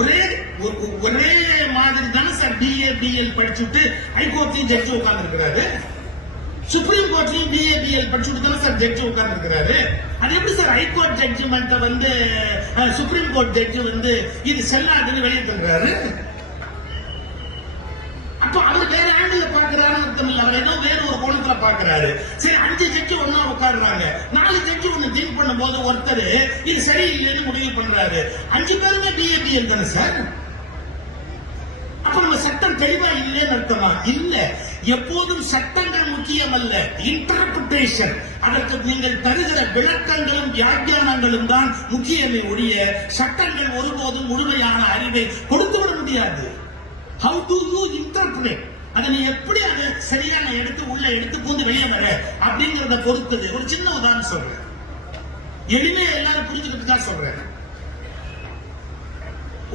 ஒரே மாதிரி தானே சார் பிஏ பிஎல் படிச்சுட்டு ஹைகோர்ட்லயும் ஜட்ஜி உட்கார்ந்து இருக்கிறாரு, சுப்ரீம் கோர்ட்லயும் பிஏ பிஎல் படிச்சுட்டு தானே சார் ஜட்ஜி உட்கார்ந்து இருக்கிறாரு. அது எப்படி சார் ஹைகோர்ட் ஜட்ஜ்மெண்ட் வந்து சுப்ரீம் கோர்ட் ஜட்ஜி வந்து இது செல்லாதுன்னு வெளியே தருகிறாரு? அப்ப அவர் வேற ஆங்கிள் பாக்குறாரு அர்த்தம் இல்ல, அவர் ஏதோ வேற ஒரு கோணத்துல பாக்குறாரு. சரி 5 ஜட்ஜி ஒன்னா உட்காருறாங்க, 4 ஜட்ஜி ஒண்ணு திங்க் பண்ணும் போது ஒருத்தர் இது சரியில்லைன்னு முடிவு பண்றாரு. 5 பேருமே பிஏபிஎல் தானே சார். அப்ப நம்ம சட்டம் தெளிவா இல்லைன்னு அர்த்தமா? இல்ல. எப்போதும் சட்டங்கள் முக்கியம் அல்ல, இன்டர்பிரேஷன், அதற்கு நீங்கள் தருகிற விளக்கங்களும் வியாக்கியானங்களும் தான் முக்கியமே ஒழிய சட்டங்கள் ஒருபோதும் முழுமையான அறிவை கொடுத்து விட முடியாது. How do you interpret? அதை நீ எப்படி அதை சரியான எடுத்து உள்ள எடுத்து பூந்து வெளியே வர அப்படிங்கறத பொறுத்தது. ஒரு சின்ன உதாரணம் சொல்றேன், எளிமையா எல்லாரும் புரிஞ்சுக்கிட்டு சொல்றேன்.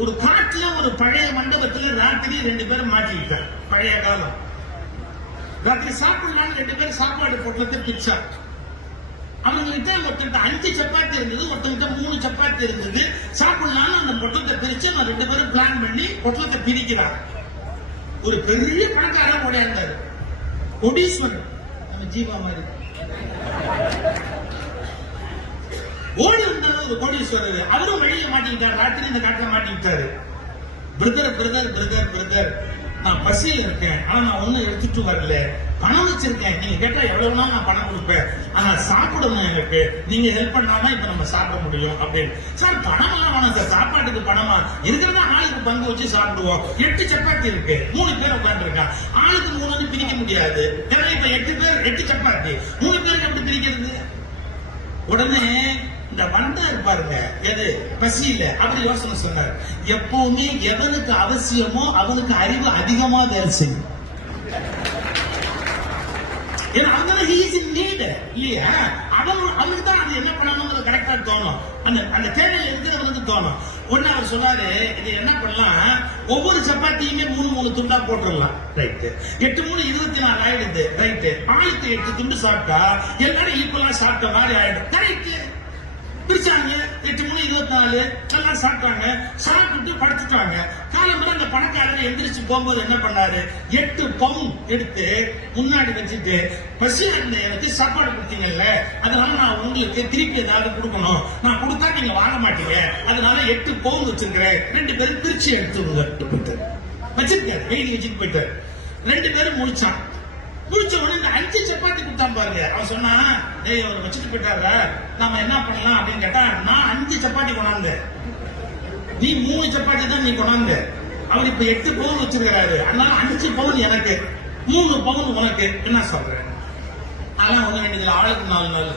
ஒரு காட்டுல ஒரு பழைய மண்டபத்துல ராத்திரி 2 பேரும் மாட்டிக்கிட்டார். பழைய காலம், ராத்திரி சாப்பிடலான்னு 2 பேரும் சாப்பாடு பொட்டலத்தை பிச்சா. அவங்ககிட்ட ஒருத்தர் 5 சப்பாத்தி இருந்தது, ஒருத்தங்கிட்ட 3 சப்பாத்தி இருந்தது. சாப்பிடலான்னு அந்த பொட்டலத்தை பிரிச்சு அவங்க 2 பேரும் பிளான் பண்ணி பொட்டலத்தை பிரிக்கிறார். ஒரு பெரிய பணக்காரன் ஓடியாண்டாரு, கோடீஸ்வரன், நம்ம ஜீவா மாதிரி ஓடி வந்தாரு ஒரு கோடீஸ்வரர். அவரும் வெளியே மாட்டிக்கிட்டார், ராத்திரி இந்த காட்டுல மாட்டிக்கிட்டாரு. பிரதர் பிரதர் பிரதர் பிரதர், நான் பசியில் இருக்கேன், ஆனா நான் ஒண்ணும் எடுத்துட்டு வரல, பணம் வச்சிருக்கேன், நீங்க கேட்டா எவ்வளவுனா நான் பணம் கொடுப்பேன், ஆனா சாப்பிடணும், எனக்கு நீங்க ஹெல்ப் பண்ணாம இப்ப நம்ம சாப்பிட முடியும் அப்படின்னு. சார் பணம் எல்லாம் வேணாம் சார், சாப்பாட்டுக்கு பணமா இருக்கிறதா ஆளுக்கு பங்கு வச்சு சாப்பிடுவோம். 8 சப்பாத்தி இருக்கு, 3 பேர் உட்கார்ந்து இருக்கான், ஆளுக்கு 3 பிரிக்க முடியாது. ஏன்னா இப்ப 8 பேர் 8 சப்பாத்தி, 3 பேருக்கு எப்படி பிரிக்கிறது? உடனே இந்த வந்தா இருப்பாருங்க, எது பசியில அவர் யோசனை சொன்னார், எப்பவுமே எவனுக்கு அவசியமோ அவனுக்கு அறிவு அதிகமா வேலை செய்யும். ஏன்னா அவன் ஹீஸ் இன் நீட் இல்லையா, அவனுக்கு தான் அது என்ன பண்ணணும்னு கரெக்டா தோணும், அந்த தேவையில இருக்கிறவனுக்கு தோணும். உடனே அவர் சொன்னாரு, இது என்ன பண்ணலாம், ஒவ்வொரு சப்பாத்தியுமே 3 துண்டா போட்டுடலாம். ரைட், 8 3 24 ஆயிடுது. ரைட், ஆளுக்கு 8 துண்டு சாப்பிட்டா எல்லாரும் ஈக்குவலா சாப்பிட்ட மாதிரி ஆயிடும். கரெக்ட், பிரிச்சாங்க. 8 3 24 எல்லாம் சாப்பிட்டாங்க. சாப்பிட்டு படுத்துட்டாங்க. காலம்பரம் அந்த பணக்காரர் எந்திரிச்சு போகும்போது என்ன பண்ணாரு, 8 பவுன் எடுத்து முன்னாடி வச்சுட்டு, பசி எனக்கு சாப்பாடு கொடுத்தீங்கல்ல, அதனால நான் உங்களுக்கு திருப்பி ஏதாவது கொடுக்கணும், நான் கொடுத்தா நீங்க வாங்க மாட்டீங்க, அதனால 8 பவுன் வச்சிருக்கிறேன், 2 பேரும் பிரிச்சு எடுத்து வச்சிருக்காரு, வெயிட் வச்சுட்டு போயிட்டாரு. 2 பேரும் முடிச்சான். முடிச்ச உடனே இந்த 5 சப்பாத்தி கொடுத்தான் பாருங்க. அவன் சொன்னா, டேய் அவர் வச்சுட்டு போயிட்டாரா, நாம என்ன பண்ணலாம் அப்படின்னு கேட்டா, நான் 5 சப்பாத்தி கொண்டாந்தேன், நீ 3 சப்பாத்தி தான் நீ கொண்டாந்த. அவர் இப்ப 8 பவுன் வச்சிருக்கிறாரு, அதனால 5 பவுன் எனக்கு, 3 பவுன் உனக்கு. என்ன சொல்றேன்? அதெல்லாம் ஒண்ணு வேண்டியது, ஆளுக்கு 4 நாள்.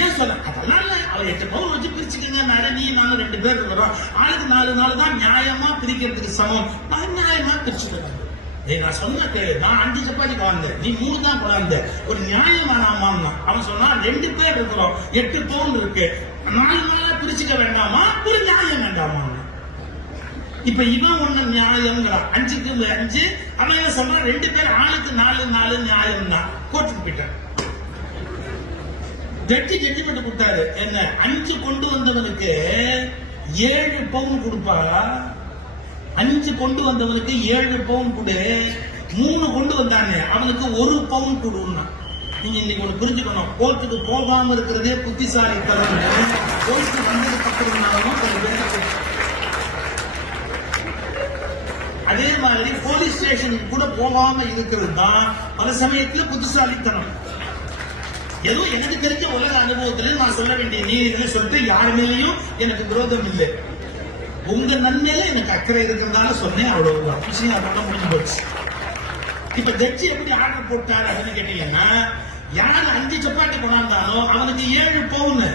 ஏன் சொல்ல, அதெல்லாம் இல்ல, அவர் 8 பவுன் வச்சு பிரிச்சுக்கங்க, மேல நீ நானும் 2 பேர் இருக்கிறோம், ஆளுக்கு 4 நாள் தான் நியாயமா பிரிக்கிறதுக்கு சமம், நான் நியாயமா பிரிச்சுக்கிறேன். நான் சொன்ன, நான் 5 சப்பாத்தி கொண்டாந்தேன், நீ 3 தான் கொண்டாந்த, ஒரு நியாயம் வேணாமா? அவன் சொன்னா 2 பேர் இருக்கிறோம், 8 பவுன் இருக்கு, 4 நாளா பிரிச்சுக்க வேண்டாமா, ஒரு நியாயம் வேண்டாமா? இப்ப இவன் ஒண்ணு நியாயம்ங்கிறான், 5க்கு 5. அவன் என்ன சொன்னா, 2 பேர் ஆளுக்கு 4 நியாயம் தான். கோர்ட்டுக்கு போயிட்டான். ஜட்ஜ்மெண்ட் கொடுத்தாரு, என்ன 5 கொண்டு வந்தவனுக்கு 7 பவுன் கொடுப்பா, 5 கொண்டு வந்தவனுக்கு 7 பவுன் கொடு, 3 கொண்டு வந்தானே அவனுக்கு 1 பவுன் கொடுன்னா. நீங்க இன்னைக்கு ஒண்ணு புரிஞ்சுக்கணும், கோர்ட்டுக்கு போகாம இருக்கிறதே புத்திசாலித்தனம். கோர்ட்டு வந்ததுக்கு அப்புறம் அதே மாதிரி போலீஸ் ஸ்டேஷனுக்கு கூட போகாம இருக்கிறது தான் பல சமயத்துல புத்திசாலித்தனம். ஏதோ எனக்கு தெரிஞ்ச உலக அனுபவத்துல நான் சொல்ல வேண்டிய நீதிகளை சொல்லிட்டு யாரு மேலேயும் எனக்கு விரோதம் இல்லை, உங்க நன்மையில எனக்கு அக்கறை இருக்கிறதால சொன்னேன், அவ்வளவுதான் விஷயம். அதோட முடிஞ்சு போச்சு. இப்ப ஜட்ஜி எப்படி ஆர்டர் போட்டாரு அப்படின்னு கேட்டீங்கன்னா, யாரு 5 சப்பாத்தி கொண்டாந்தானோ அவனுக்கு 7 பவுன்,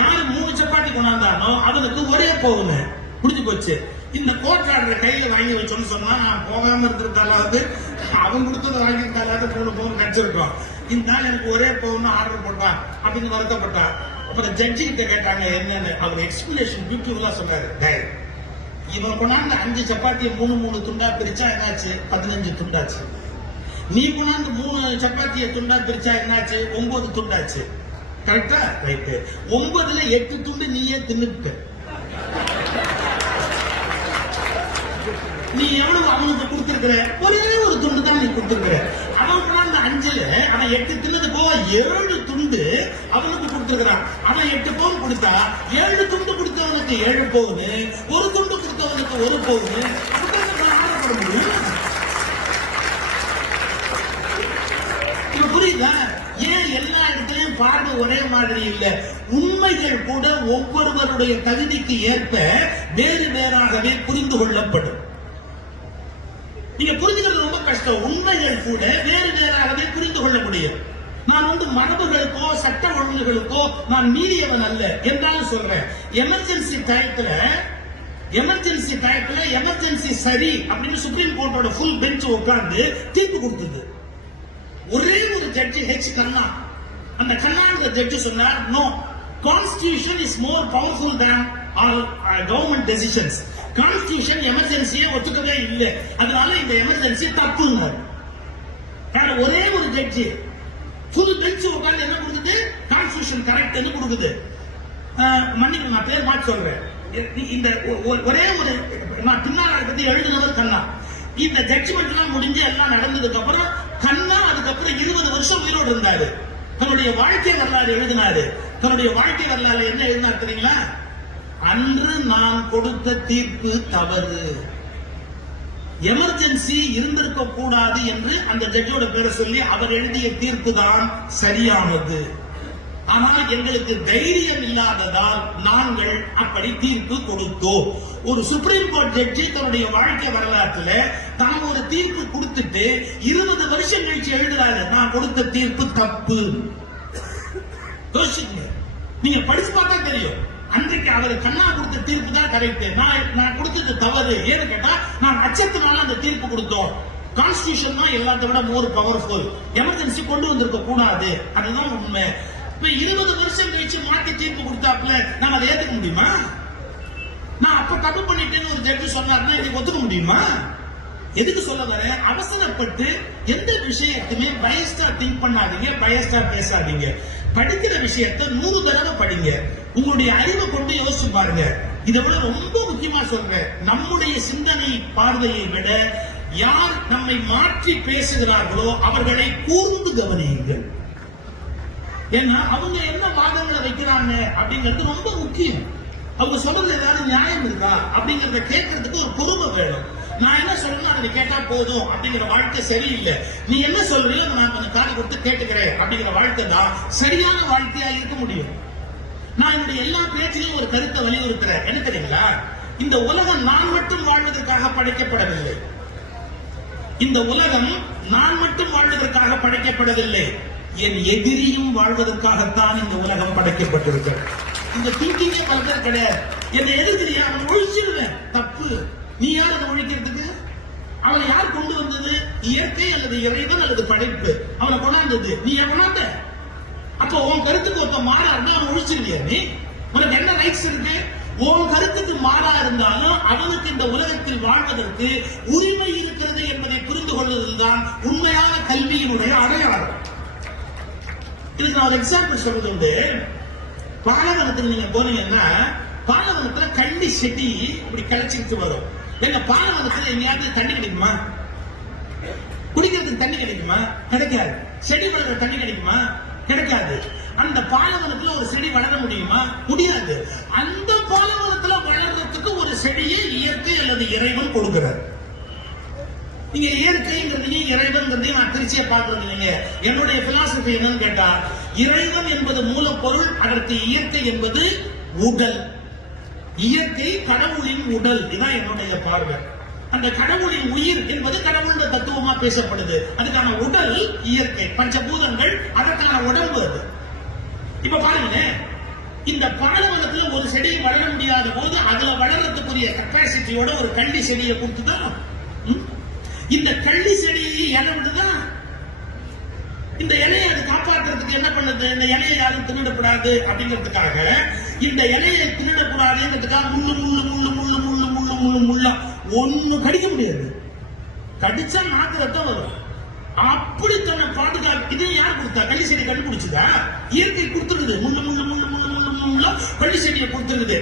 யாரு 3 சப்பாத்தி கொண்டாந்தானோ அவனுக்கு 1 பவுன். முடிஞ்சு போச்சு. இந்த கோர்ட் ஆர்டர் கையில வாங்கி வச்சோன்னு சொன்னா, நான் போகாம இருக்கிறதாலாவது அவன் கொடுத்ததை வாங்கியிருந்தாலாவது 3 பவுன் கிடைச்சிருக்கோம். இந்த நாள் எனக்கு 1 பவுன் ஆர்டர் போட்டான் அப்படின்னு வருத்தப்பட்டான். அப்புறம் ஜட்ஜி கிட்ட கேட்டாங்க என்னன்னு, அவர் எக்ஸ்பிளேஷன் பியூட்டிஃபுல்லா சொன்னாரு. இவன் கொண்டாந்து 5 சப்பாத்தியை 3 துண்டா பிரிச்சா என்னாச்சு, 15 துண்டாச்சு. நீ கொண்டாந்து 3 சப்பாத்தியை துண்டா பிரிச்சா என்னாச்சு, 9 துண்டாச்சு. கரெக்டா? ரைட்டு. 9ல 8 துண்டு நீயே தின்னுட்ட. அவனுக்கு கொடுத்திருக்கிற ஒரே ஒரு துண்டு தான் நீ கொடுத்திருக்கிற. அவன் அந்த 5ல அவன் 8 தின்னது போக 7 துண்டு அவனுக்கு கொடுத்திருக்கிறான். அவன் 8 பவுன் கொடுத்தா 7 துண்டு கொடுத்தவனுக்கு 7 பவுன், ஒரு துண்டு கொடுத்தவனுக்கு 1 பவுன். அப்படிதான் ஆடப்பட முடியும். இப்ப புரியுதா? ஏன் எல்லா இடத்துலயும் பார்வை ஒரே மாதிரி இல்ல? உண்மைகள் கூட ஒவ்வொருவருடைய தகுதிக்கு ஏற்ப வேறு வேறாகவே புரிந்து கொள்ளப்படும். நீங்க புரிஞ்சுக்கிறது ரொம்ப கஷ்டம். உண்மைகள் கூட வேறு வேறாகவே புரிந்து கொள்ள முடியும். நான் மரபுகளுக்கோ சட்ட ஒழுங்குகளுக்கோ நான் மீறியவன் அல்ல என்றாலும் சொல்றேன். எமர்ஜென்சி டயத்துல எமர்ஜென்சி சரி அப்படின்னு சுப்ரீம் கோர்ட்டோட ஃபுல் பெஞ்ச் உட்கார்ந்து தீர்ப்பு கொடுத்தது. ஒரே ஒரு ஜட்ஜி கண்ணா, அந்த கண்ணாங்கிற ஜட்ஜி சொன்னார், no, constitution is more powerful than all government decisions. Constitution எமர்ஜென்சியை ஒத்துக்கவே இல்லை, அதனால இந்த எமர்ஜென்சி தப்புன்னார். ஒரே ஒரு ஜட்ஜி ஃபுல் பெஞ்ச் உட்கார்ந்து என்ன கொடுக்குது? கான்ஸ்டிடியூஷன் கரெக்ட் கொடுக்குது. மன்னிக்கு, நான் பேர் மாற்றி சொல்றேன். இந்த ஒரே ஒரு நான் பின்னால் அதை பத்தி எழுதினவர் கண்ணா. இந்த ஜட்ஜ்மெண்ட் எல்லாம் முடிஞ்சு எல்லாம் நடந்ததுக்கு அப்புறம் கண்ணா அதுக்கப்புறம் 20 வருஷம் உயிரோடு இருந்தாரு. தன்னுடைய வாழ்க்கை வரலாறு எழுதினாரு. தன்னுடைய வாழ்க்கை வரலாறு என்ன எழுதினார் தெரியுங்களா? அன்று நான் கொடுத்த தீர்ப்பு தவறு, எமர்ஜென்சி இருந்திருக்க கூடாது என்று அந்த ஜட்ஜோட பேரை சொல்லி அவர் எழுதிய தீர்ப்பு தான் சரியானது. ஆனால் எங்களுக்கு தைரியம் இல்லாததால் நாங்கள் அப்படி தீர்ப்பு கொடுத்தோம். ஒரு சுப்ரீம் கோர்ட் ஜட்ஜி தன்னுடைய வாழ்க்கை வரலாற்றுல தான் ஒரு தீர்ப்பு கொடுத்துட்டு 20 வருஷம் கழிச்சு எழுதுறாரு, நான் கொடுத்த தீர்ப்பு தப்பு. நீங்க படிச்சு பார்த்தா தெரியும். அன்றைக்கு அவர் கண்ணா கொடுத்த தீர்ப்பு தான் கரெக்ட், நான் கொடுத்தது தவறு. ஏன்னு கேட்டா நான் அச்சத்தினால அந்த தீர்ப்பு கொடுத்தோம். கான்ஸ்டிடியூஷன் தான் எல்லாத்தை விட மோர் பவர்ஃபுல், எமர்ஜென்சி கொண்டு வந்திருக்க கூடாது, அதுதான் உண்மை. இப்ப 20 வருஷம் கழிச்சு மாத்தி தீர்ப்பு கொடுத்தாப்புல நாம அதை ஏத்துக்க முடியுமா? நான் அப்ப தப்பு பண்ணிட்டேன்னு ஒரு ஜட்ஜி சொன்னாருன்னா இன்னைக்கு ஒத்துக்க முடியுமா? எதுக்கு சொல்ல வரேன்? அவசரப்பட்டு எந்த விஷயத்துமே பயஸ்டா திங்க் பண்ணாதீங்க, பயஸ்டா பேசாதீங்க. படிக்கிற விஷயத்தை 100 தடவை படிங்க. உங்களுடைய அறிவை கொண்டு யோசிச்சு பாருங்க. இதை விட ரொம்ப முக்கியமா சொல்றேன், நம்முடைய சிந்தனை பார்வையை விட யார் நம்மை மாற்றி பேசுகிறார்களோ அவர்களை கூர்ந்து கவனியுங்கள். ஏன்னா அவங்க என்ன வாதங்களை வைக்கிறாங்க அப்படிங்கிறது ரொம்ப முக்கியம். அவங்க சொல்றது ஏதாவது நியாயம் இருக்கா அப்படிங்கறத கேட்கறதுக்கு ஒரு பொறுமை வேணும். நான் என்ன சொல்றேன் அதை கேட்டா போதும் அப்படிங்கிற வாழ்க்கை சரியில்லை. நீ என்ன சொல்றீங்க நான் கொஞ்சம் காது கொடுத்து கேட்டுக்கிறேன் அப்படிங்கிற வாழ்க்கை தான் சரியான வாழ்க்கையா இருக்க முடியும். நான் என்னுடைய எல்லா பேச்சிலையும் ஒரு கருத்தை வலியுறுத்துறேன். என்ன தெரியுங்களா? இந்த உலகம் நான் மட்டும் வாழ்வதற்காக படைக்கப்படவில்லை. இந்த உலகம் நான் மட்டும் வாழ்வதற்காக படைக்கப்படவில்லை. என் எதிரியும் வாழ்வதற்காகத்தான் இந்த உலகம் படைக்கப்பட்டிருக்கிறது. இந்த திங்கிங்கே பல பேர் கிடையாது. என்னை எதிர்க்கிறியா அவன் ஒழிச்சிருவேன், தப்பு. நீ யார் அதை ஒழிக்கிறதுக்கு? அவனை யார் கொண்டு வந்தது? இயற்கை அல்லது இறைவன் அல்லது படைப்பு அவனை கொண்டாந்தது. நீ கொண்டாந்த. அப்போ உன் கருத்துக்கு ஒருத்த மாறா இருந்தா அவன் ஒழிச்சிருவியா? நீ உனக்கு என்ன ரைட்ஸ் இருக்கு? உன் கருத்துக்கு மாறா இருந்தாலும் அவனுக்கு இந்த உலகத்தில் வாழ்வதற்கு உரிமை இருக்கிறது என்பதை புரிந்து கொள்வதுதான் உண்மையான கல்வியினுடைய அடையாளம். இதுக்கு நான் ஒரு எக்ஸாம்பிள் சொல்றது உண்டு. பாலவனத்துக்கு நீங்க போனீங்கன்னா பாலவனத்துல கள்ளி செடி இப்படி களைச்சிட்டு வரும். எங்க பாலவனத்துல எங்கேயாவது தண்ணி கிடைக்குமா? குடிக்கிறதுக்கு தண்ணி கிடைக்குமா? கிடைக்காது. செடி வளர்ற தண்ணி கிடைக்குமா? கிடைக்காது. அந்த பாலவனத்துல ஒரு செடி வளர முடியுமா? முடியாது. அந்த பாலவனத்துல வளர்றதுக்கு ஒரு செடியை இயற்கை அல்லது இறைவன் கொடுக்கிறார். நீங்க இயற்கைங்கிறதையும் இறைவன்கிறதையும் நான் திருச்சியை பார்க்கறது இல்லைங்க. என்னுடைய பிலாசபி என்னன்னு கேட்டா, இறைவன் என்பது மூலப்பொருள், அதற்கு இயற்கை என்பது உடல். இயற்கை கடவுளின் உடல், இதுதான் என்னுடைய பார்வை. அந்த கடவுளின் உயிர் என்பது கடவுளுடைய தத்துவமா பேசப்படுது. அதுக்கான உடல் இயற்கை, பஞ்சபூதங்கள், அதற்கான உடம்பு அது. இப்ப பாருங்க, இந்த பாலவனத்துல ஒரு செடியை வளர முடியாத போது அதுல வளர்றதுக்குரிய கெப்பாசிட்டியோட ஒரு கள்ளி செடியை கொடுத்துதான் இந்த கள்ளி செடியை இலை விடுதான். இந்த இலையை அது காப்பாற்றுறதுக்கு என்ன பண்ணுது? இந்த இலையை யாரும் தின்னுடக்கூடாது அப்படிங்கிறதுக்காக, இந்த இலையை தின்னுடக்கூடாதுங்கிறதுக்காக முள்ளு முள்ளு முள்ளு முள்ளு முள்ளு முள்ளு முள்ளு முள்ள ஒண்ணு கடிக்க முடியாது. கடிச்சா நாக்கு ரத்தம் வரும். அப்படி தன்னை பாதுகாப்பு. இதை யார் கொடுத்தா? கள்ளி செடி கண்டுபிடிச்சதா? இயற்கை கொடுத்துருக்குது. முள்ளு முள்ளு முள்ளு முள்ளு முள்ளு முள்ள கள்ளி செடியை கொடுத்துருக்குது.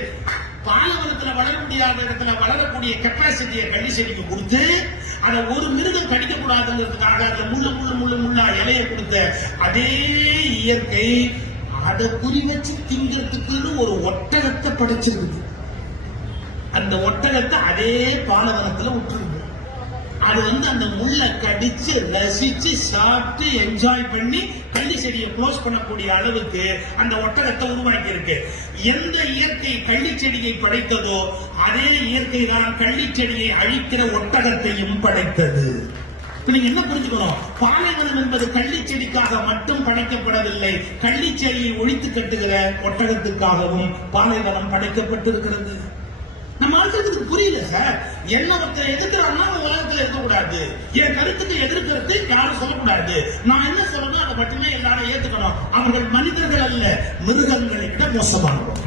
பாலைவனத்துல வளர முடியாத இடத்துல வளரக்கூடிய கெப்பாசிட்டியை கள்ளி செடிக்கு கொடுத்து அதை ஒரு மிருகம் கடிக்க கூடாதுங்கிறதுக்காக அதுல முள்ளா இலைய கொடுத்த அதே இயற்கை அதை குறி வச்சு திங்கிறதுக்குன்னு ஒரு ஒட்டகத்தை படைச்சிருக்கு. அந்த ஒட்டகத்தை அதே பாலைவனத்துல விட்டுருக்கு. அது அந்த முள்ள கடிச்சு ரசிச்சு சாப்பிட்டு என்ஜாய் பண்ணி கள்ளி செடியை க்ளோஸ் பண்ணக்கூடிய அளவுக்கு அந்த ஒட்டகத்தை உருவாக்கி இருக்கு. எந்த இயற்கை கள்ளி செடியை படைத்ததோ அதே இயற்கை தான் கள்ளி செடியை அழிக்கிற ஒட்டகத்தையும் படைத்தது. நீங்க என்ன புரிஞ்சுக்கணும், பாலைவனம் என்பது கள்ளி செடிக்காக மட்டும் படைக்கப்படவில்லை, கள்ளி செடியை ஒழித்து கட்டுகிற ஒட்டகத்துக்காகவும் பாலைவனம் படைக்கப்பட்டிருக்கிறது. நம்ம ஆளுக்கு புரியல சார். என்ன ஒருத்தர் எதிர்க்கிறான்னா உலகத்துல இருக்கக்கூடாது, என் கருத்துக்கு எதிர்க்கிறது யாரும் சொல்லக்கூடாது, நான் என்ன சொல்லணும் அதை மட்டுமே எல்லாரும் ஏத்துக்கணும். அவர்கள் மனிதர்கள் அல்ல, மிருகங்களை விட மோசமானவர்கள்.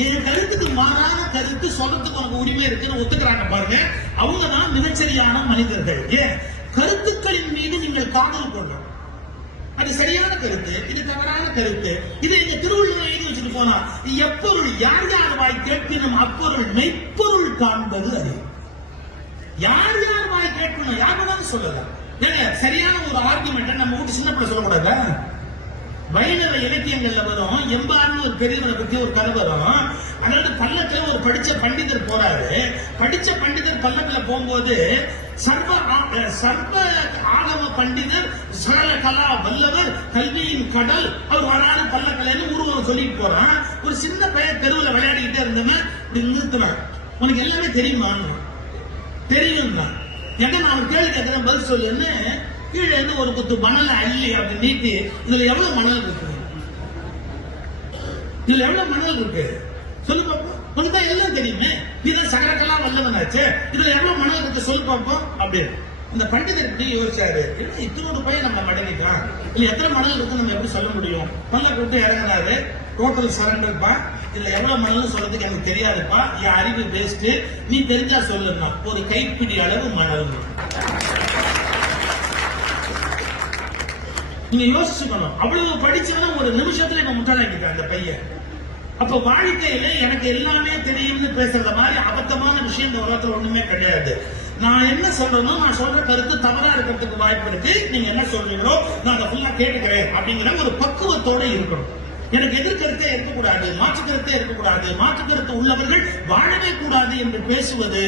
என் கருத்துக்கு மாறான கருத்து சொல்றதுக்கு அவங்க உரிமை இருக்குன்னு ஒத்துக்கிறாங்க பாருங்க, அவங்க தான் மிகச்சரியான மனிதர்கள். ஏன் கருத்துக்களின் மீது நீங்கள் காதல் கொள்ளணும். அது சரியான கருத்து, இது தவறான கருத்து. இதை இந்த திருவள்ளுவர் எழுதி வச்சுட்டு போனா, எப்பொருள் யார் யார் வாய் கேட்பினும் அப்பொருள் மெய்ப்பொருள் காண்பது அது. யார் யார் வாய் கேட்கணும் யாரும் சொல்லலாம். சரியான ஒரு ஆர்குமெண்ட் நம்ம வீட்டு சின்ன பிள்ளை சொல்லக்கூடாது. வைணவ இலக்கியங்கள்ல வரும், எம்பாருன்னு ஒரு பெரியவரை பத்தி ஒரு கதை வரும். அதாவது பல்லத்துல ஒரு படிச்ச பண்டிதர் போறாரு. படிச்ச பண்டிதர் பல்லத்துல போகும்போது சர்வ ஆகம பண்டிதர், சகல கலா வல்லவர், கல்வியின் கடல், அவர் வராது பல்லக்கலைன்னு உருவம் சொல்லிட்டு போறான். ஒரு சின்ன பையன் தெருவில் விளையாடிக்கிட்டே இருந்தவன் இப்படி நிறுத்தினான். உனக்கு எல்லாமே தெரியுமா? தெரியும் தான். ஏன்னா நான் கேள்வி கேட்கிறேன் பதில் சொல்லுன்னு கீழே இருந்து ஒரு குத்து மணலை அள்ளி அப்படி நீட்டி, இதுல எவ்வளவு மணல் இருக்கு, இதுல எவ்வளவு மணல் இருக்கு சொல்லு பாப்போம். உனக்கு தான் எல்லாம் தெரியுமே, நீதான் சகலக்கெல்லாம் வல்லவனாச்சு, இதுல எவ்வளவு மணல் இருக்கு சொல்லு பாப்போம் அப்படின்னு. இந்த பண்டிதர் இப்படி யோசிச்சாரு, இத்தனோடு போய் நம்ம மடங்கிட்டான், இல்ல எத்தனை மணல் இருக்கு நம்ம எப்படி சொல்ல முடியும். பல்ல கூட்டு இறங்குறாரு, டோட்டல் சரண்டர்ப்பா, இதுல எவ்வளவு மணல் சொல்றதுக்கு எனக்கு தெரியாதுப்பா, என் அறிவு வேஸ்ட், நீ தெரிஞ்சா சொல்லுங்க. ஒரு கைப்பிடி அளவு மணல். நீங்க யோசிச்சுக்கணும், அவ்வளவு படிச்சவன ஒரு நிமிஷத்துல இப்ப முட்டாளாக்கிட்டான் அந்த பையன். அப்ப வாழ்க்கையில எனக்கு எல்லாமே தெரியும்னு பேசுறத மாதிரி அபத்தமான விஷயம் இந்த உலகத்துல ஒண்ணுமே கிடையாது. நான் என்ன சொல்றேனோ நான் சொல்ற கருத்து தவறா இருக்கிறதுக்கு வாய்ப்பு இருக்கு, நீங்க என்ன சொல்றீங்களோ நான் அதை ஃபுல்லா கேட்டுக்கிறேன் அப்படிங்கிற ஒரு பக்குவத்தோட இருக்கணும். எனக்கு எதிர்கருத்தே இருக்கக்கூடாது, மாற்று கருத்தே இருக்கக்கூடாது, மாற்று கருத்து உள்ளவர்கள் வாழவே கூடாது என்று பேசுவது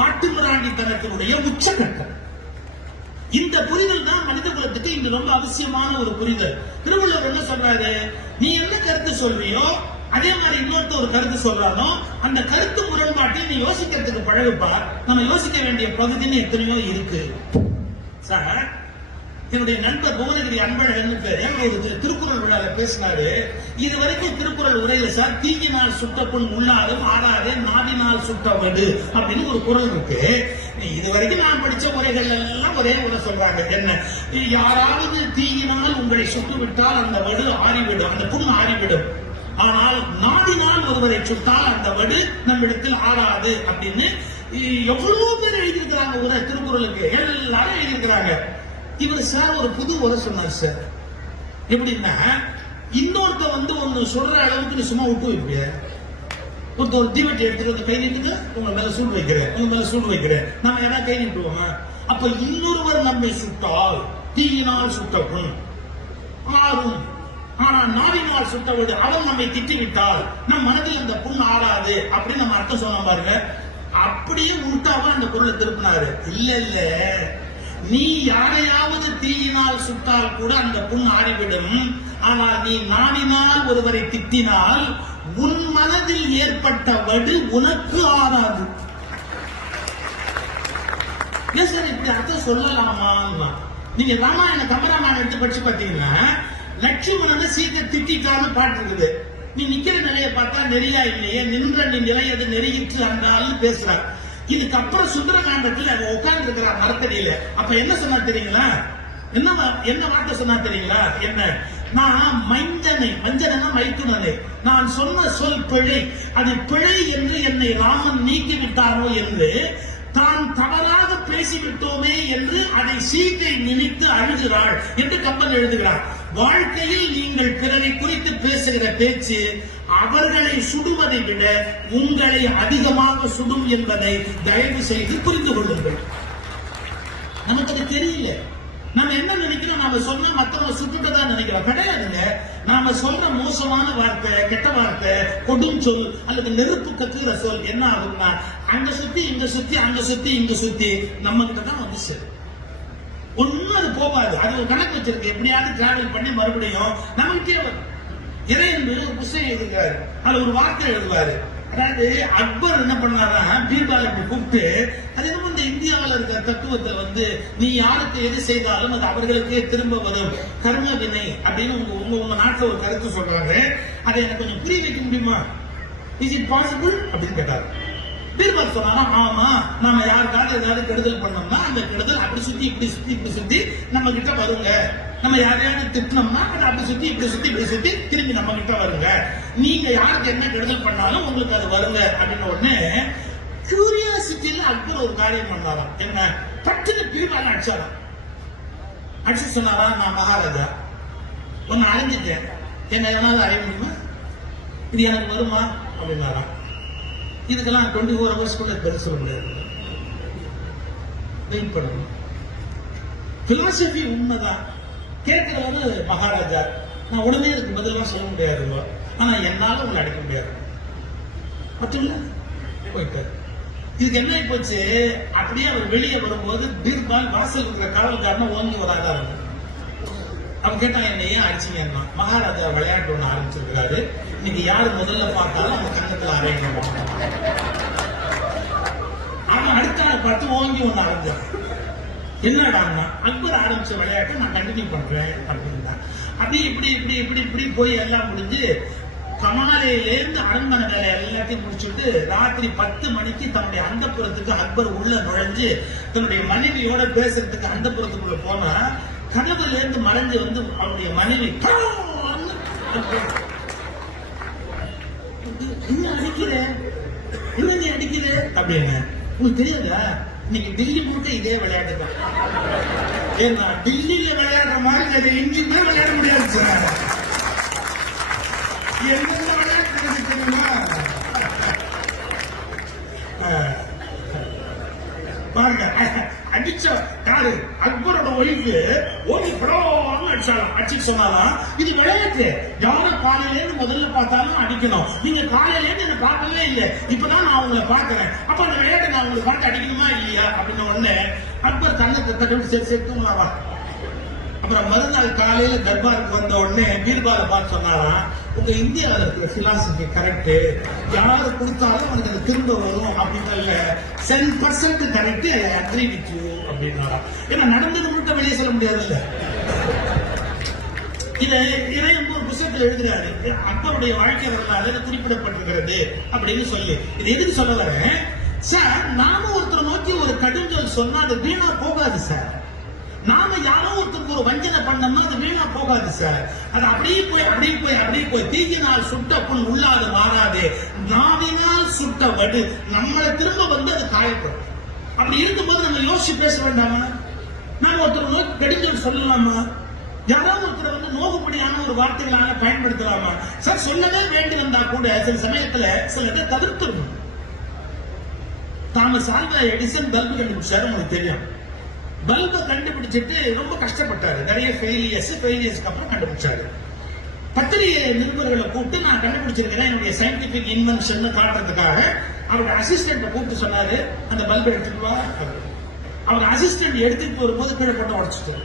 காட்டுமிராண்டித்தனத்தினுடைய உச்சகட்டம். இந்த புரிதல் தான் மனித குலத்துக்கு இன்று ரொம்ப அவசியமான ஒரு புரிதல். திருவள்ளுவர் என்ன சொல்றாரு, நீ என்ன கருத்து சொல்றியோ அதே மாதிரி இன்னொருத்த ஒரு கருத்து சொல்றானோ அந்த கருத்து முரண்பாட்டை நீ யோசிக்கிறதுக்கு பழகுப்பா. நம்ம யோசிக்க வேண்டிய பகுதின்னு எத்தனையோ இருக்கு சார். என்னுடைய நண்பர் புவனகிரி அன்பழகன் ஒரு திருக்குறள் விழால பேசினாரு. இது வரைக்கும் திருக்குறள் உரையில சார், தீயினால் சுட்ட புண் உள்ளாரும் ஆறாதே நாவினால் சுட்டவது அப்படின்னு ஒரு குறள் இருக்கு. இது வரைக்கும் நான் படிச்ச உரைகள் எல்லாம் ஒரே உரை சொல்றாங்க, என்ன யாராவது தீயினால் உங்களை சுட்டு விட்டால் அந்த வடு ஆறிவிடும், அந்த புண் ஆறிவிடும். ஆனால் நாவினால் ஒருவரை சுட்டால் அந்த வடு நம்மிடத்தில் ஆறாது அப்படின்னு எவ்வளவு பேர் எழுதியிருக்கிறாங்க உரை திருக்குறளுக்கு, எல்லாரும் எழுதியிருக்கிறாங்க. இவர் சார் ஒரு புது உரை சொன்னார் சார். எப்படின்னா, இன்னொருத்த ஒன்னு சொல்ற அளவுக்கு நீ சும்மா விட்டு வைப்பிய. ஒரு தீவட்டி எடுத்துட்டு கை நீட்டுங்க, உங்க மேல சூடு வைக்கிறேன், உங்க மேல சூடு வைக்கிறேன், நாம யாராவது கை நீட்டுவோம். அப்ப இன்னொருவர் நம்மை சுட்டால் தீயினால் சுட்டப்புண் ஆறும், ஆனா நாவினால் சுட்டவது அவன் நம்மை திட்டிவிட்டால் நம் மனதில் அந்த புண் ஆறாது அப்படின்னு நம்ம அர்த்தம் சொன்ன பாருங்க. அப்படியே உண்டாவா அந்த பொருளை திருப்பினாரு. இல்ல இல்ல, நீ யாரையாவது தீயினால் சுட்டால் கூட அந்த புண் ஆறிவிடும். ஆனால் நீ நாவினால் ஒருவரை திட்டினால் உன் மனதில் ஏற்பட்ட வடு உனக்கு ஆறாது. ஏன் சார் இப்படி அர்த்தம் சொல்லலாமா? நீங்க ராமாயண கம்பராமாயணம் எடுத்து படிச்சு பாத்தீங்கன்னா, லட்சுமணன் சீத்தை திட்டான்னு பாட்டு இருக்குது. நீ நிக்கிற நிலையை பார்த்தா நெறியா இல்லையே, நின்ற நீ நிலையது நெறியிற்று அந்த பேசுறார். இதுக்கப்புறம் சுந்தரகாண்டத்தில் அவன் உட்கார்ந்து இருக்கிறார் மரத்தடியில. அப்ப என்ன சொன்னா தெரியுங்களா? என்ன வார்த்தை சொன்னா தெரியுங்களா? என்ன, நான் மஞ்சனா மைத்துனனை நான் சொன்ன சொல் பிழை, அது பிழை என்று என்னை ராமன் நீக்கி விட்டாரோ என்று தான் தவறாக பேசிவிட்டோமே என்று அதை சீத்தை நினைத்து அழுகிறாள் என்று கம்பன் எழுதுகிறார். வாழ்க்கையில் நீங்கள் பிறரை குறித்து பேசுகிற பேச்சு அவர்களை சுடுவதை விட உங்களை அதிகமாக சுடும் என்பதை தயவு செய்து புரிந்து கொள்ளுங்கள். நமக்கு அது தெரியல. நம்ம என்ன நினைக்கிறோம், நாம சொன்னா மத்தவங்க சுட்டுதான் நினைக்கிறோம். கிடையாதுங்க. நாம சொல்ற மோசமான வார்த்தை, கெட்ட வார்த்தை, கொடும் சொல் அல்லது நெருப்பு கத்துக்கிற சொல் என்ன ஆகும்னா அங்க சுத்தி இங்க சுத்தி அங்க சுத்தி இங்க சுத்தி நம்ம கிட்ட தான் வந்து சேரும். ஒன்னும் அது போகாது. அது ஒரு கணக்கு வச்சிருக்கு. எப்படியாவது டிராவல் பண்ணி மறுபடியும் நமக்கே வரும். இறையன்பு ஒரு புத்தகம் எழுதுகிறாரு. அது ஒரு வார்த்தை எழுதுவாரு. அதாவது அக்பர் என்ன பண்ணாரா, பீர்பாலை கூப்பிட்டு அது என்னமோ இந்த இந்தியாவில் இருக்கிற தத்துவத்தை வந்து நீ யாருக்கு எது செய்தாலும் அது அவர்களுக்கே திரும்ப வரும் கர்ம வினை அப்படின்னு உங்க நாட்டில் ஒரு கருத்து சொல்றாங்க. அதை எனக்கு கொஞ்சம் புரிய வைக்க முடியுமா? இஸ் இட் பாசிபிள் அப்படின்னு கேட்டாரு. பீர்பால் சொன்னாரா, ஆமா, நாம யாருக்காவது ஏதாவது கெடுதல் பண்ணோம்னா அந்த கெடுதல் அப்படி சுத்தி இப்படி சுத்தி இப்படி சுத்தி நம்ம கிட்ட வருங்க. நம்ம யாரையாவது திட்டினோம்னா அதை அப்படி சுத்தி இப்படி சுத்தி இப்படி சுத்தி திரும்பி நம்ம கிட்ட வருங்க. நீங்க யாருக்கு என்ன கெடுதல் பண்ணாலும் உங்களுக்கு அது வருங்க அப்படின்னு உடனே கியூரியாசிட்டியில அக்பர் ஒரு காரியம் பண்ணாராம். என்ன, பட்டுன்னு பீர்பால் அடிச்சாராம். அடிச்சு சொன்னாரா, நான் மகாராஜா ஒன்னு அழிஞ்சிட்டேன், என்ன எவனாவது அடைய முடியுமா? இது எனக்கு வருமா அப்படின்னாராம். இதுக்கெல்லாம் 24 ஹவர்ஸ்க்குள்ள பதில் சொல்ல முடியாது. வெயிட் பண்ணணும். பிலாசபி உண்மைதான். கேட்கிறவரு மகாராஜா, நான் உடனே இதுக்கு பதிலாக சொல்ல முடியாது, ஆனா என்னால உங்களை அடிக்க முடியாது மட்டும் போயிட்டாரு. இதுக்கு என்ன போச்சு, அப்படியே அவர் வெளியே வரும்போது பீர்பால் வாசல் இருக்கிற காவல்காரனை ஓங்கி வராதா. அவன் கேட்டான், என்ன ஏன் அடிச்சீங்கன்னா, மகாராஜா விளையாட்டு ஒண்ணு ஆரம்பிச்சிருக்கிறாரு, இன்னைக்கு யாரு முதல்ல பார்த்தாலும் அந்த கண்ணத்துல அரையணும். அவன் அடுத்த நாள் பார்த்து ஓங்கி ஒண்ணு ஆரம்பிச்சான். என்னடான்னா, அக்பர் ஆரம்பிச்ச விளையாட்டை நான் கண்டினியூ பண்றேன் அப்படின்னா. அப்படி இப்படி இப்படி இப்படி இப்படி போய் எல்லாம் முடிஞ்சு கமாலையிலேருந்து அரண்மனை வேலை எல்லாத்தையும் முடிச்சுட்டு ராத்திரி 10 மணிக்கு தன்னுடைய அந்தப்புறத்துக்கு அக்பர் உள்ள நுழைஞ்சு தன்னுடைய மனைவியோட பேசுறதுக்கு அந்தப்புறத்துக்குள்ள போனா கனவுல இருந்து மறைஞ்சு வந்து அவனுடைய மனைவி, என்ன அடிக்கிற, என்ன நீ அடிக்கிற அப்படின்னு. உங்களுக்கு தெரியாதா, இன்னைக்கு டெல்லி முழுக்க இதே விளையாட்டு தான். ஏன்னா டெல்லியில விளையாடுற மாதிரி அதை எங்கேயுமே விளையாட முடியாது சார். எந்தெந்த விளையாட்டு தெரியுமா? பாருங்க, அடிச்ச யாரு, அக்பரோட ஒய்ஃபு ஓடி படம் அடிச்சாலும் அடிச்சு சொன்னாலும் இது விளையாட்டு. யார காலையில முதல்ல பார்த்தாலும் அடிக்கணும். நீங்க காலையில என்ன பார்க்கவே இல்லை, இப்பதான் நான் உங்களை பாக்குறேன், அப்ப அந்த விளையாட்டை நான் உங்களுக்கு பார்த்து அடிக்கணுமா இல்லையா அப்படின்னு உடனே அக்பர் தன்னை தட்டி சரி சரி தூங்கலாமா. அப்புறம் மறுநாள் காலையில தர்பாருக்கு வந்த உடனே பீர்பாலை பார்த்து சொன்னாராம், உங்க இந்தியாவில் இருக்கிற பிலாசபி கரெக்ட், யாரு கொடுத்தாலும் உனக்கு அது திரும்ப வரும் அப்படிங்கல 10% கரெக்ட், அக்ரி வித் யூ அப்படின்னாரா. ஏன்னா நடந்தது முழுக்க வெளியே சொல்ல முடியாதுல்ல. இதை இறையன்பு ஒரு புத்தகத்தில் எழுதுறாரு, அக்பருடைய வாழ்க்கை வரலாறு குறிப்பிடப்பட்டிருக்கிறது அப்படின்னு சொல்லி. இது எதுக்கு சொல்ல வரேன் சார், நாம ஒருத்தரை நோக்கி ஒரு கடுஞ்சொல் சொன்னா அது வீணா போகாது சார். நாம யாரோ ஒருத்தருக்கு ஒரு வஞ்சனை பண்ணோம்னா அது வீணா போகாது சார். அது அப்படியே போய் அப்படியே போய் அப்படியே போய் தீயினால் சுட்ட புண் உள்ளாது மாறாது, நாவினால் சுட்ட வடு நம்மளை திரும்ப வந்து அது காயப்படும். அப்படி இருக்கும்போது நம்ம யோசிச்சு பேச வேண்டாமா? நாம ஒருத்தர் நோக்கி கடிஞ்சொல் சொல்லலாமா? யாராவது ஒருத்தர் வந்து நோகுபடியான ஒரு வார்த்தைகளால பயன்படுத்தலாமா சார்? சொல்லவே வேண்டி வந்தா கூட சில சமயத்துல சிலதை தவிர்த்துடணும். தாமஸ் ஆல்வா எடிசன் பல்பு கண்டுபிடிச்சாரு, உங்களுக்கு தெரியும். பல்பை கண்டுபிடிச்சிட்டு ரொம்ப கஷ்டப்பட்டாரு, நிறைய ஃபெயிலியர்ஸ்க்கு அப்புறம் கண்டுபிடிச்சாரு. பத்திரிகை நிருபர்களை கூப்பிட்டு நான் கண்டுபிடிச்சிருக்கிறேன் என்னுடைய சயின்டிபிக் இன்வென்ஷன் காட்டுறதுக்காக அவருடைய அசிஸ்டன்ட் கூப்பிட்டு சொன்னாரு, அந்த பல்பை எடுத்துட்டு வா. அவர் அசிஸ்டன்ட் எடுத்துட்டு வரும்போது கீழே போட்டு உடச்சிட்டாரு.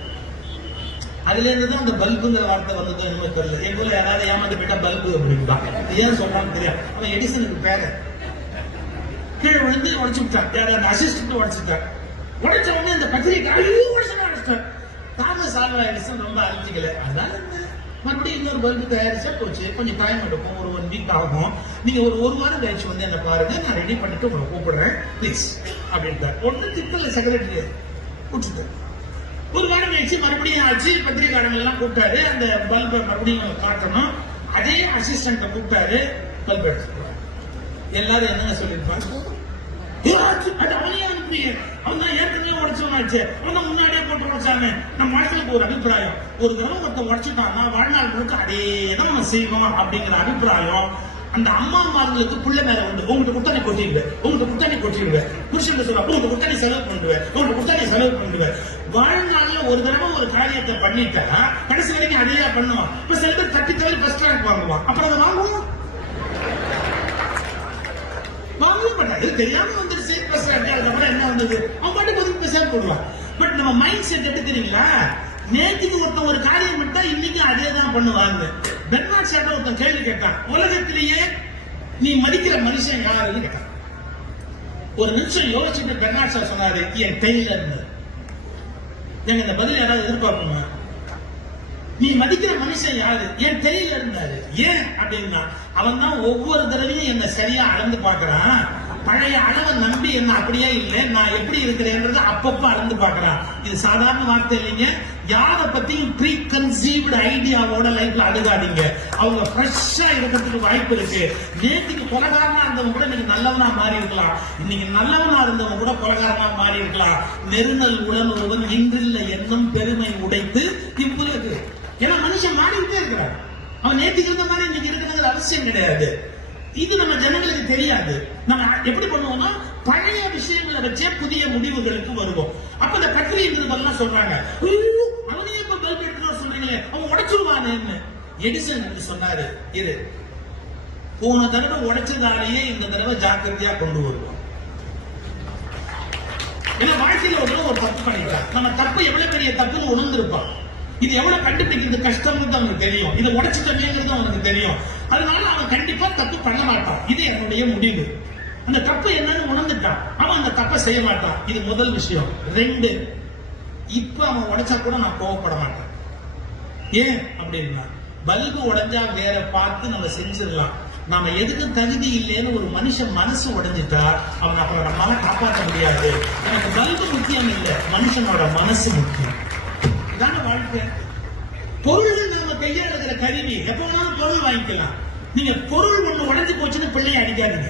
அதுல இருந்துதான் அந்த பல்புங்கிற வார்த்தை வந்தது என்னமோ தெரியல. எங்குள்ள யாராவது ஏமாந்து போயிட்டா பல்பு அப்படின்னா ஏன் சொல்றான்னு தெரியும். அவன் எடிசனுக்கு பேர கீழே விழுந்து உடச்சு விட்டான். அந்த அசிஸ்டன்ட் உடச்சுட்டார். உடைச்ச உடனே அந்த பத்திரிகை உடைச்சிட்டார். தாமஸ் ஆல்வா எடிசன் ரொம்ப அழிச்சிக்கல. அதனால மறுபடியும் இன்னொரு பல்பு தயாரிச்சா போச்சு. கொஞ்சம் டைம் எடுக்கும், ஒரு 1 வீக் ஆகும். நீங்க ஒரு வாரம் கழிச்சு வந்து என்ன பாருங்க, நான் ரெடி பண்ணிட்டு உங்களை கூப்பிடுறேன் ப்ளீஸ் அப்படின்ட்டார். ஒன்னும் திட்டல, செக்ரட்டரி கூப்பிட்டு ஒரு வாரம் கழிச்சு மறுபடியும் ஆச்சு. பத்திரிகையாளர்கள் எல்லாம் கூப்பிட்டாரு, அந்த பல்பை மறுபடியும் காட்டணும். அதே அசிஸ்டன்ட கூப்பிட்டாரு, பல்பு எடுத்து எல்லாரும் என்னங்க சொல்லிருப்பாங்க, அவன் தான் ஏற்கனவே உடைச்சவனாச்சு, அவன் முன்னாடியே போட்டு உடைச்சாங்க. நம்ம மனசுக்கு ஒரு அபிப்பிராயம், ஒரு தடவை ஒருத்தன் உடைச்சுட்டான்னா வாழ்நாள் முழுக்க அதே தான் நம்ம செய்வோம் அப்படிங்கிற அபிப்பிராயம் அந்த அம்மாமார்களுக்கு புள்ள மேல உண்டு. உங்கள்கிட்ட குட்டாணி கொட்டிடுவேன், உங்கள்கிட்ட குட்டாணி கொட்டிடுவேன். புருஷன் சொல்லுவா, உங்கள்கிட்ட குட்டாணி செலவு பண்ணுவேன், உங்கள்கிட்ட குட்டாணி செலவு பண்ணுவேன். வாழ்நாள்ல ஒரு தடவை ஒரு காரியத்தை பண்ணிட்டா கடைசி வரைக்கும் அதையா பண்ணுவான். இப்ப சில பேர் தட்டி தவறி ஃபர்ஸ்ட் ரேங்க் வாங்குவான். அப்புறம் அதை வாங்குவோம், வாங்கவே மாட்டாங்க. இது தெரியாம வந்துருச்சு ஃபர்ஸ்ட் ரேங்க். அதுக்கப்புறம் என்ன வந்தது, அவன் பாட்டுக்கு ஒதுக்கி பேசாம போடுவான். பட் நம்ம மைண்ட் செட் எப்படி தெரியுங்களா, நேற்றுக்கு ஒருத்தன் ஒரு காரியம் பண்ணா இன்னைக்கு அதே தான் பண்ணுவாங்க. பெர்னார்ட் ஷா ஒருத்தன் கேள்வி கேட்டான், உலகத்திலேயே நீ மதிக்கிற மனுஷன் யாருன்னு கேட்டான். ஒரு நிமிஷம் யோசிச்சுட்டு பெர்னார்ட் ஷா சொன்னாரு, என் டெய்லர். எங்க இந்த பதில் யாராவது எதிர்பார்க்கணுமா? நீ மதிக்கிற மனுஷன் யாரு? என் டெய்லர் இருந்தாரு. ஏன் அப்படின்னா, அவன் தான் ஒவ்வொரு தடவையும் என்ன சரியா அளந்து பாக்குறான். பழைய அளவை நம்பி என்ன அப்படியே இல்லை, நான் எப்படி இருக்கிறேன்றது அப்பப்ப அளந்து பாக்குறான். இது சாதாரண வார்த்தை இல்லைங்க. யாரை பத்தியும் ப்ரீ கன்சீவ்டு ஐடியாவோட லைஃப்ல அணுகாதீங்க. அவங்க ஃப்ரெஷ்ஷா இருக்கிறதுக்கு வாய்ப்பு இருக்கு. நேற்றுக்கு கொலகாரனா இருந்தவங்க கூட இன்னைக்கு நல்லவனா மாறி இருக்கலாம். இன்னைக்கு நல்லவனா இருந்தவங்க கூட கொலகாரனா மாறி இருக்கலாம். நெருங்கல் உடன் ஒருவன் இன்றில்ல எண்ணம் பெருமை உடைத்து இப்புலகு. ஏன்னா மனுஷன் மாறிக்கிட்டே இருக்கிறான். அவன் நேற்றுக்கு இருந்த மாதிரி இன்னைக்கு இருக்கிறது அவசியம் கிடையாது. இது நம்ம ஜனங்களுக்கு தெரியாது. நம்ம எப்படி பண்ணுவோம்னா, பழைய விஷயங்களை வச்சே புதிய முடிவுகளுக்கு வருவோம். அப்ப இந்த கத்திரின்றதெல்லாம் சொல்றாங்க, அவனே இப்ப பல்ப் எடுக்கணும் சொல்றீங்களே, அவன் உடைச்சிருவானு. எடிசன் சொன்னாரு, இரு போன தடவை உடைச்சதாலேயே இந்த தடவை ஜாக்கிரதையா கொண்டு வருவோம். ஏன்னா வாழ்க்கையில ஒரு தப்பு பண்ணிட்டான். நம்ம தப்பு எவ்வளவு பெரிய தப்புன்னு உணர்ந்திருப்பான். இது எவ்வளவு கண்டுபிடிக்கிறது கஷ்டம்னு அவனுக்கு தெரியும். இதை உடைச்சிட்டமேங்கிறது அவனுக்கு தெரியும். அதனால அவன் கண்டிப்பா தப்பு பண்ண மாட்டான். இது என்னுடைய முடிவு. அந்த தப்பு என்னன்னு உணர்ந்துட்டான், அவன் அந்த தப்பை செய்ய மாட்டான். இது முதல் விஷயம். 2, இப்ப அவன் உடைச்சா கூட நான் கோவப்பட மாட்டேன். ஏன் அப்படின்னா, பல்பு உடைஞ்சா வேற பார்த்து நம்ம செஞ்சிடலாம். நாம எதுக்கு தகுதி இல்லைன்னு ஒரு மனுஷன் மனசு உடைஞ்சிட்டா அவன் அப்புறம் நம்மளால காப்பாற்ற முடியாது. எனக்கு பல்பு முக்கியம் இல்லை, மனுஷனோட மனசு முக்கியம். இதான வாழ்க்கை. பொருள்கள் நம்ம கையாளுகிற கருவி. எப்ப வேணாலும் பொருள் வாங்கிக்கலாம். நீங்க பொருள் ஒண்ணு உடைஞ்சு போச்சுன்னு பிள்ளைய அடிக்காதீங்க.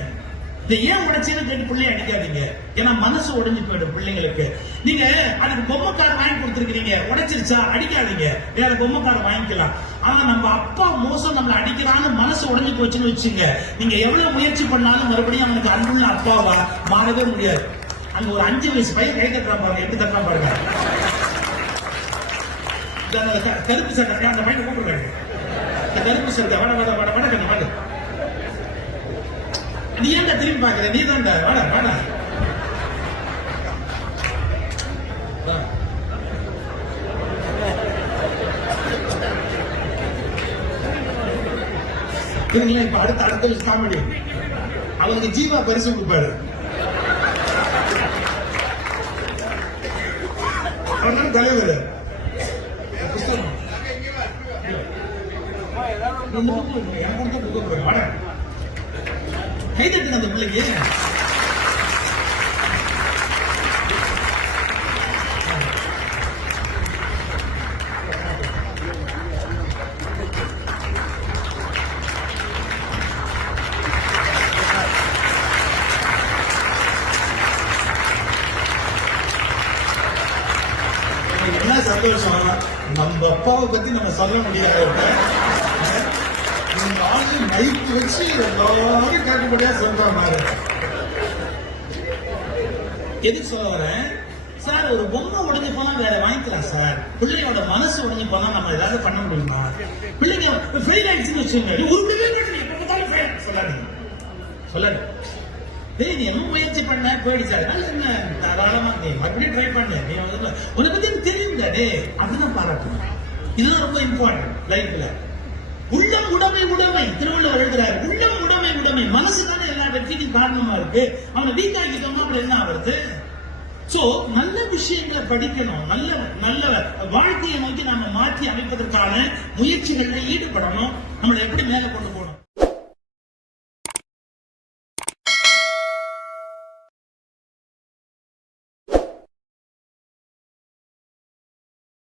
இதை ஏன் உடைச்சுன்னு கேட்டு பிள்ளைய அடிக்காதீங்க. ஏன்னா மனசு உடைஞ்சு போயிடும் பிள்ளைங்களுக்கு. நீங்க அதுக்கு பொம்மைக்கார வாங்கி கொடுத்துருக்கீங்க, உடைச்சிருச்சா, அடிக்காதீங்க, வேற பொம்மைக்கார வாங்கிக்கலாம். ஆனா நம்ம அப்பா மோசம் நம்மளை அடிக்கிறான்னு மனசு உடைஞ்சு போச்சுன்னு வச்சுங்க, நீங்க எவ்வளவு முயற்சி பண்ணாலும் மறுபடியும் அவனுக்கு அன்புள்ள அப்பாவா மாறவே முடியாது. அங்க ஒரு 5 வயசு பையன் கை தட்டுறான் பாருங்க, எப்படி தட்டுறான் பாருங்க. கருப்பு சட்டை அந்த பையனை கூப்பிடுறாங்க. கருப்பு சட்டை வட வட வட வட கண்ண வட. நீ ஏன்டா திரும்பி பாக்குற? நீ தான்டா, வாடா வாடா. இப்ப அடுத்த காமெடி. அவனுக்கு ஜீவா பரிசு கொடுப்பாரு. அவன் தலைவர். கை தட்டு அந்த பிள்ளைக்கு. என்ன சந்தோஷம், நம்ம அப்பாவை பத்தி நம்ம சொல்ல முடியாது. மைக்கு வச்சு எல்லாரும் கேட்கப்படியா சொல்ற மாதிரி. எதுக்கு சொல்ல வரேன் சார், ஒரு பொம்மை உடைஞ்சு போனா வேற வாங்கிக்கலாம் சார். பிள்ளையோட மனசு உடைஞ்சு போனா நம்ம ஏதாவது பண்ண முடியுமா? பிள்ளைங்க ஃபெயில் ஆயிடுச்சுன்னு வச்சுங்க, சொல்லாதீங்க சொல்லாது. நீ என்ன முயற்சி பண்ண போயிடுச்சு, அதனால என்ன தாராளமா நீ மறுபடியும் ட்ரை பண்ண. நீ உன்னை பத்தி எனக்கு தெரியுங்க, டே அதுதான் பாராட்டணும். இதுதான் ரொம்ப இம்பார்ட்டன்ட் லைஃப்ல. உள்ளம் உடைமை உடைமை திருவள்ளுவர் எழுதுறாரு. உள்ளம் உடைமை உடைமை. மனசு தானே எல்லா வெற்றிக்கும் காரணமா இருக்கு. அவனை வீக் ஆகிட்டோம்னா அப்படி என்ன ஆகுறது? சோ நல்ல விஷயங்களை படிக்கணும். நல்ல நல்ல வாழ்க்கையை நோக்கி நாம மாற்றி அமைப்பதற்கான முயற்சிகளில் ஈடுபடணும். நம்மளை எப்படி மேல கொண்டு